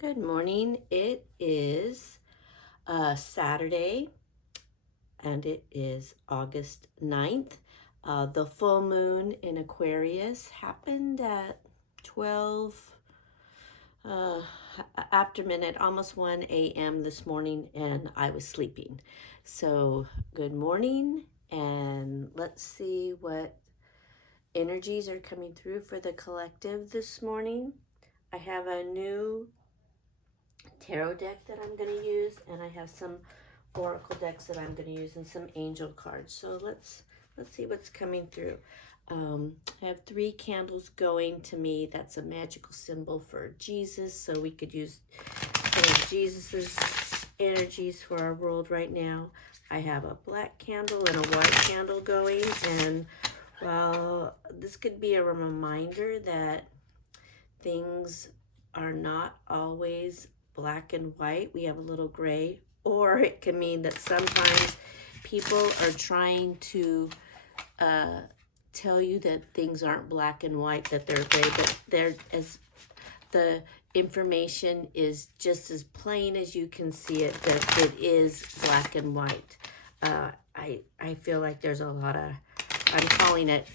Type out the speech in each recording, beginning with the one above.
Good morning. It is Saturday and it is August 9th. The full moon in Aquarius happened at 12 uh, after midnight, almost 1 a.m. this morning, and I was sleeping. So, good morning, and let's see what energies are coming through for the collective this morning. I have a new tarot deck that I'm going to use, and I have some oracle decks that I'm going to use and some angel cards. So let's see what's coming through. I have 3 candles going to me. That's a magical symbol for Jesus, so we could use some of Jesus's energies for our world right now. I have a black candle and a white candle going, and well, this could be a reminder that things are not always black and white. We have a little gray, or it can mean that sometimes people are trying to uh, tell you that things aren't black and white, that they're gray, but they're as the information is just as plain as you can see it, that it is black and white. I feel like there's a lot of, I'm calling it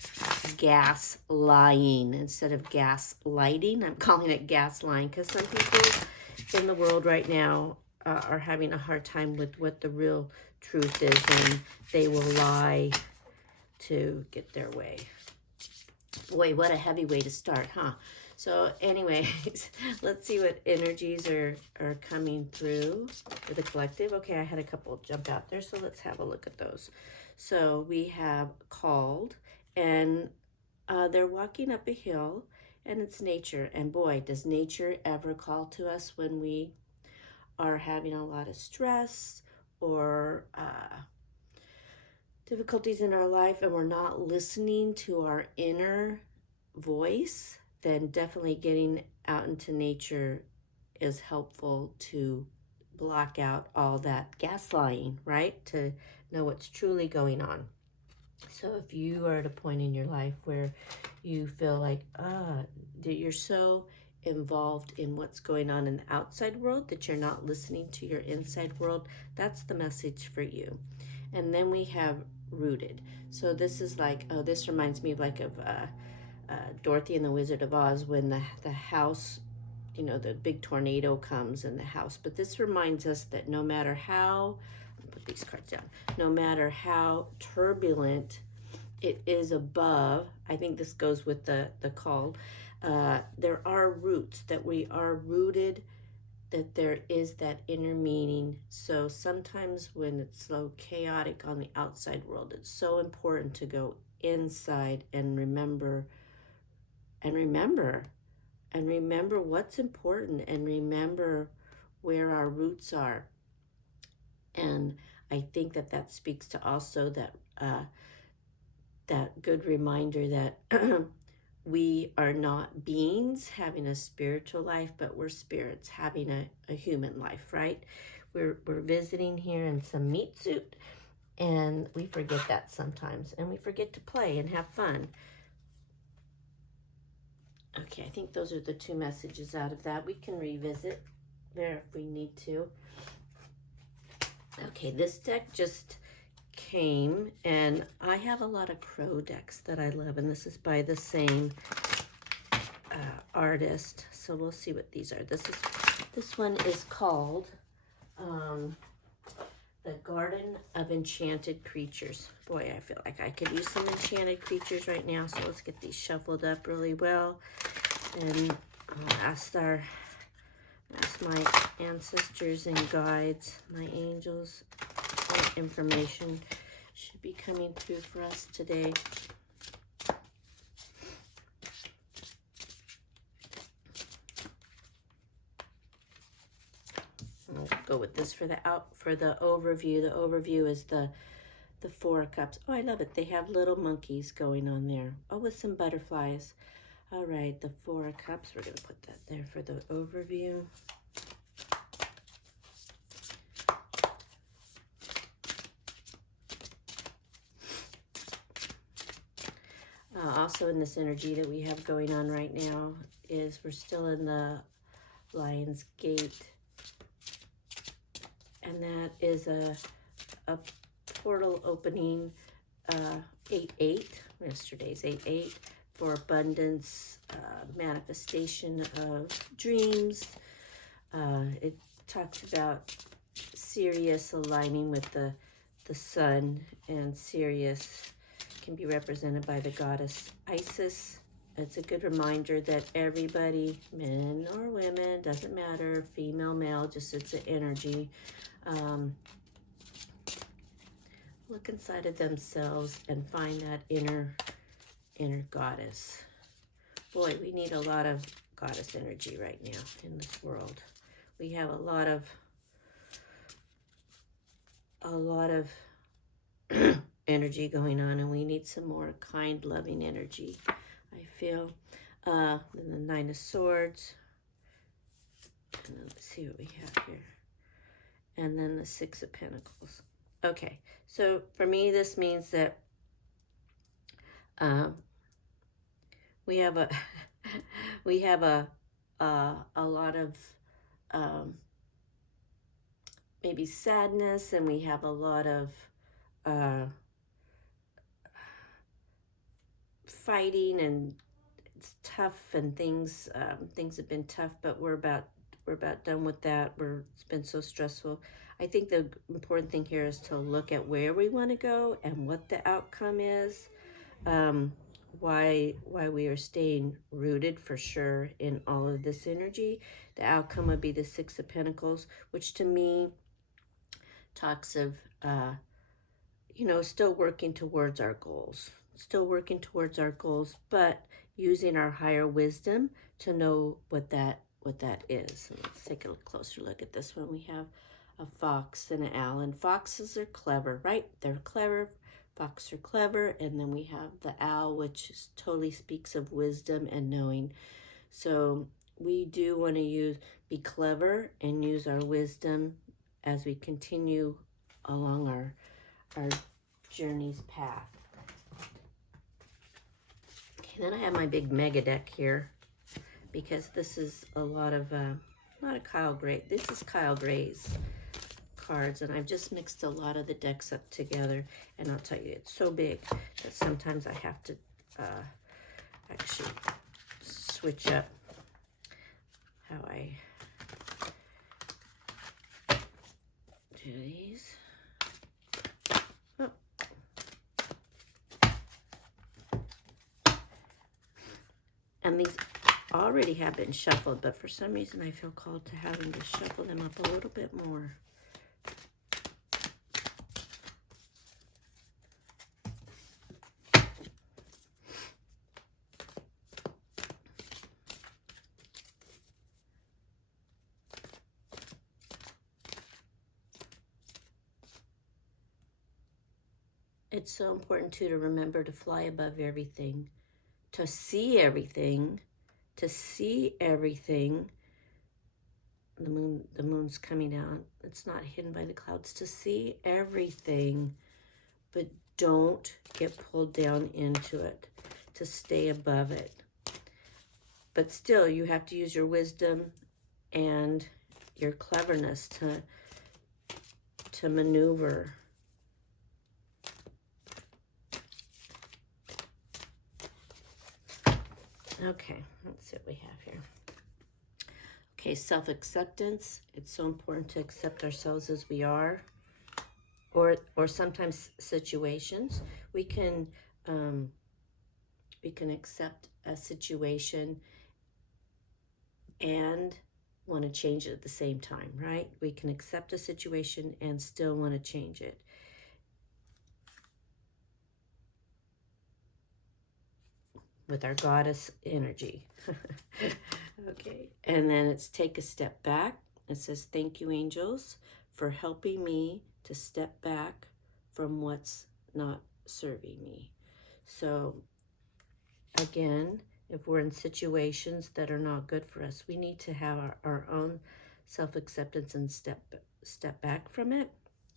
gas lying instead of gas lighting. I'm calling it gas lying because some people in the world right now are having a hard time with what the real truth is, and they will lie to get their way. Boy, what a heavy way to start, huh? So anyways, let's see what energies are coming through for the collective. Okay, I had a couple jump out there, so let's have a look at those. So we have called, and they're walking up a hill, and it's nature. And boy, does nature ever call to us when we are having a lot of stress or difficulties in our life and we're not listening to our inner voice. Then definitely getting out into nature is helpful to block out all that gaslighting, right? To know what's truly going on. So if you are at a point in your life where you feel like that you're so involved in what's going on in the outside world that you're not listening to your inside world, that's the message for you. And then we have rooted. So this is like, oh, this reminds me of Dorothy and the Wizard of Oz, when the house, the big tornado comes in the house. But this reminds us that no matter how, put these cards down, no matter how turbulent it is above, I think this goes with the call, there are roots, that we are rooted, that there is that inner meaning. So sometimes when it's so chaotic on the outside world, it's so important to go inside and remember and remember and remember what's important, and remember where our roots are. And I think that speaks to also that good reminder that we are not beings having a spiritual life, but we're spirits having a human life, right? We're visiting here in some meat suit, and we forget that sometimes, and we forget to play and have fun. Okay, I think those are the 2 messages out of that. We can revisit there if we need to. Okay, this deck just came, and I have a lot of crow decks that I love, and this is by the same artist. So we'll see what these are. This one is called The Garden of Enchanted Creatures. Boy, I feel like I could use some enchanted creatures right now. So let's get these shuffled up really well, and I'll ask my ancestors and guides, my angels. What information should be coming through for us today? I'll go with this for the overview. The overview is the 4 of Cups. Oh, I love it. They have little monkeys going on there. Oh, with some butterflies. All right, the 4 of Cups. We're going to put that there for the overview. Also in this energy that we have going on right now is we're still in the Lion's Gate. And that is a portal opening 8-8. Yesterday's 8-8 for abundance, manifestation of dreams. It talks about Sirius aligning with the sun, and Sirius can be represented by the goddess Isis. It's a good reminder that everybody, men or women, doesn't matter, female, male, just it's an energy. Look inside of themselves and find that inner goddess. Boy, we need a lot of goddess energy right now in this world. We have a lot of energy going on, and we need some more kind, loving energy, I feel. And the Nine of Swords. And then let's see what we have here. And then the Six of Pentacles. Okay, so for me, this means that we have a lot of maybe sadness, and we have a lot of fighting, and it's tough, and things have been tough, but we're about done with that. It's been so stressful. I think the important thing here is to look at where we want to go and what the outcome is. Why we are staying rooted for sure in all of this energy. The outcome would be the Six of Pentacles, which to me talks of still working towards our goals, but using our higher wisdom to know what that is. Let's take a closer look at this one. We have a fox and an owl, and foxes are clever, right? They're clever. Fox are clever. And then we have the owl, which totally speaks of wisdom and knowing. So we do want to be clever and use our wisdom as we continue along our journey's path. Okay, then I have my big mega deck here, because this is a lot of Kyle Gray. This is Kyle Gray's cards, and I've just mixed a lot of the decks up together, and I'll tell you, it's so big that sometimes I have to actually switch up how I do these. Oh. And these already have been shuffled, but for some reason I feel called to having to shuffle them up a little bit more. It's so important too to remember to fly above everything, to see everything, The moon's coming out. It's not hidden by the clouds. To see everything, but don't get pulled down into it. To stay above it. But still, you have to use your wisdom and your cleverness to maneuver. Okay, let's see what we have here. Okay, self-acceptance. It's so important to accept ourselves as we are, or sometimes situations. We can accept a situation and want to change it at the same time, right? We can accept a situation and still want to change it. With our goddess energy. Okay, and then it's take a step back. It says, thank you, angels, for helping me to step back from what's not serving me. So again, if we're in situations that are not good for us, we need to have our own self-acceptance and step back from it.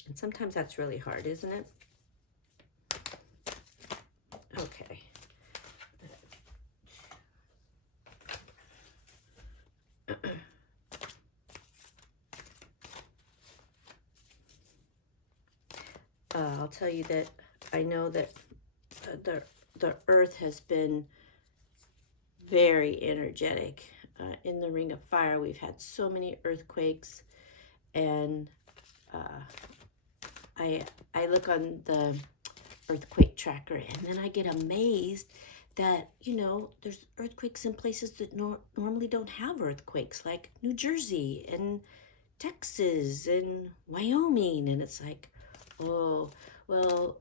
And sometimes that's really hard, isn't it? Okay. I'll tell you that I know that the earth has been very energetic. In the Ring of Fire, we've had so many earthquakes, and uh, I look on the earthquake tracker, and then I get amazed that there's earthquakes in places that normally don't have earthquakes, like New Jersey and Texas and Wyoming, and it's like, oh, well,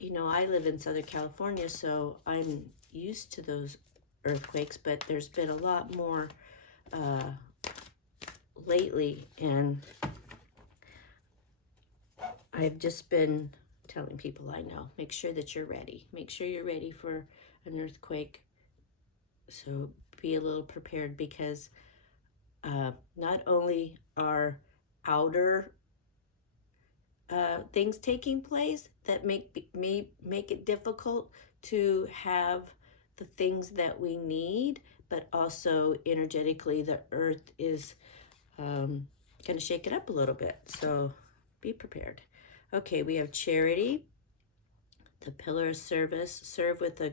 I live in Southern California, so I'm used to those earthquakes, but there's been a lot more uh, lately, and I've just been telling people I know, make sure that you're ready. Make sure you're ready for an earthquake. So be a little prepared, because not only are outer things taking place that may make it difficult to have the things that we need, but also energetically the earth is going to shake it up a little bit. So be prepared. Okay, we have charity, the pillar of service. Serve with a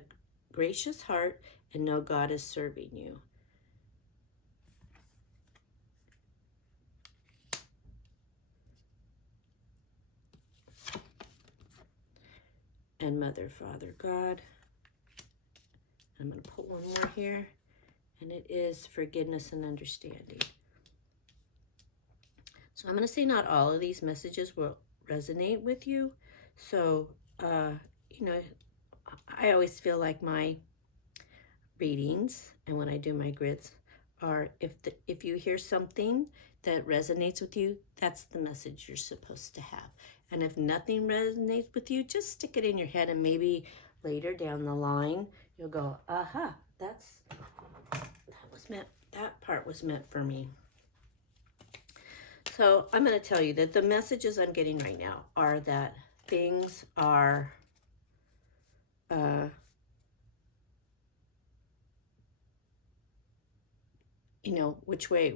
gracious heart and know God is serving you. And Mother, Father, God. I'm going to put one more here, and it is forgiveness and understanding. So I'm going to say not all of these messages will resonate with you. So, I always feel like my readings and when I do my grids are, if you hear something that resonates with you, that's the message you're supposed to have. And if nothing resonates with you, just stick it in your head, and maybe later down the line you'll go, aha, that part was meant for me. So I'm going to tell you that the messages I'm getting right now are that things are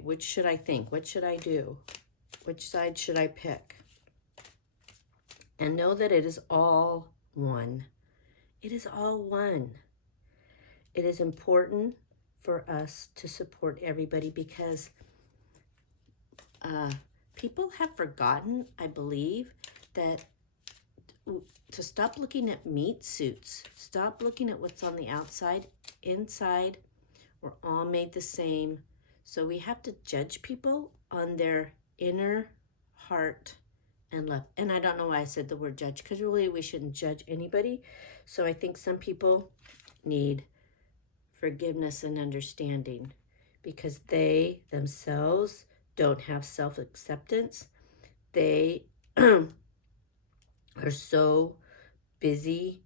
which should I think? What should I do? Which side should I pick? And know that it is all one. It is all one. It is important for us to support everybody, because people have forgotten, I believe, that to stop looking at meat suits. Stop looking at what's on the outside. Inside, we're all made the same. So we have to judge people on their inner heart and love. And I don't know why I said the word judge, because really we shouldn't judge anybody. So I think some people need forgiveness and understanding, because they themselves don't have self-acceptance. They are so busy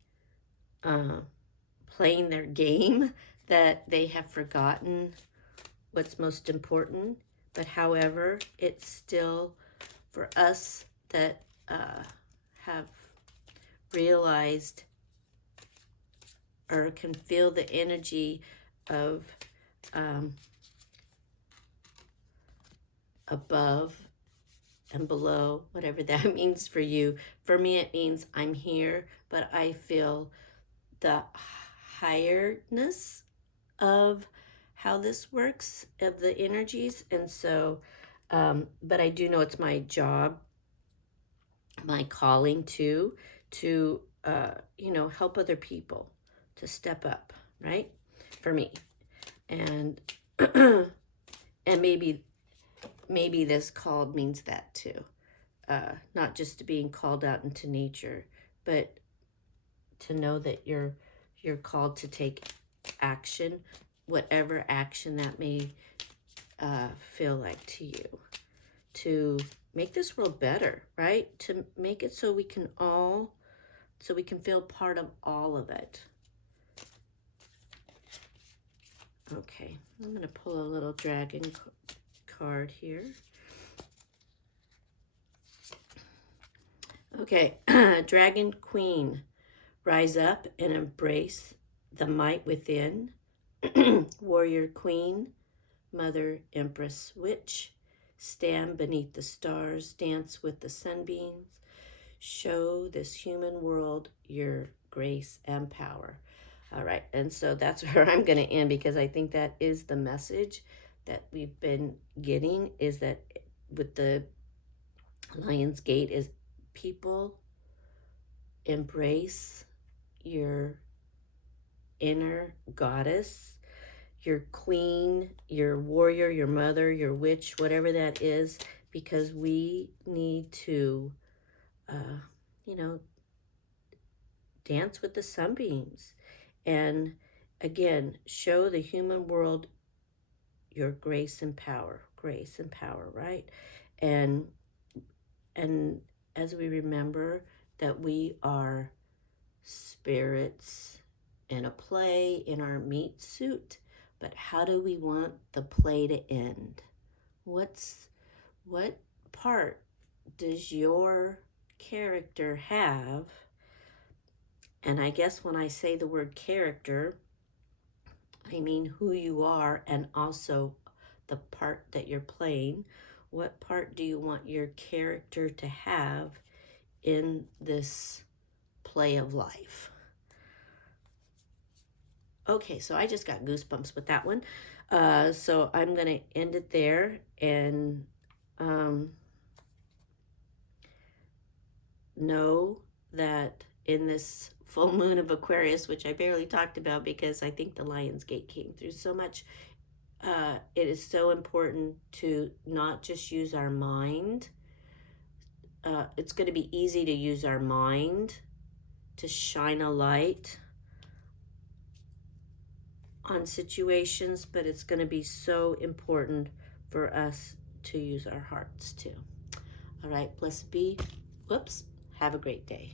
playing their game that they have forgotten what's most important. But however, it's still for us that have realized or can feel the energy of above and below, whatever that means for you. For me, it means I'm here, but I feel the highness of how this works, of the energies. And so, but I do know it's my job, my calling too, to, help other people to step up, right? For me. And, and maybe this called means that too. Not just being called out into nature, but to know that you're called to take action, whatever action that may feel like to you, to make this world better, right? To make it so we can feel part of all of it. Okay, I'm going to pull a little dragon card here. Okay, Dragon Queen, rise up and embrace the might within. Warrior Queen, Mother Empress Witch, stand beneath the stars, dance with the sunbeams, show this human world your grace and power. All right, and so that's where I'm going to end, because I think that is the message that we've been getting, is that with the Lion's Gate is people embrace your inner goddess, your queen, your warrior, your mother, your witch, whatever that is, because we need to, you know, dance with the sunbeams. And again, show the human world your grace and power, right? And and as we remember that we are spirits in a play in our meat suit, but how do we want the play to end? What part does your character have? And I guess when I say the word character, I mean who you are, and also the part that you're playing. What part do you want your character to have in this play of life? Okay, so I just got goosebumps with that one. So I'm going to end it there, and know that in this full moon of Aquarius, which I barely talked about because I think the Lion's Gate came through so much, it is so important to not just use our mind. It's going to be easy to use our mind to shine a light on situations, but it's going to be so important for us to use our hearts too. All right, blessed be. Whoops. Have a great day.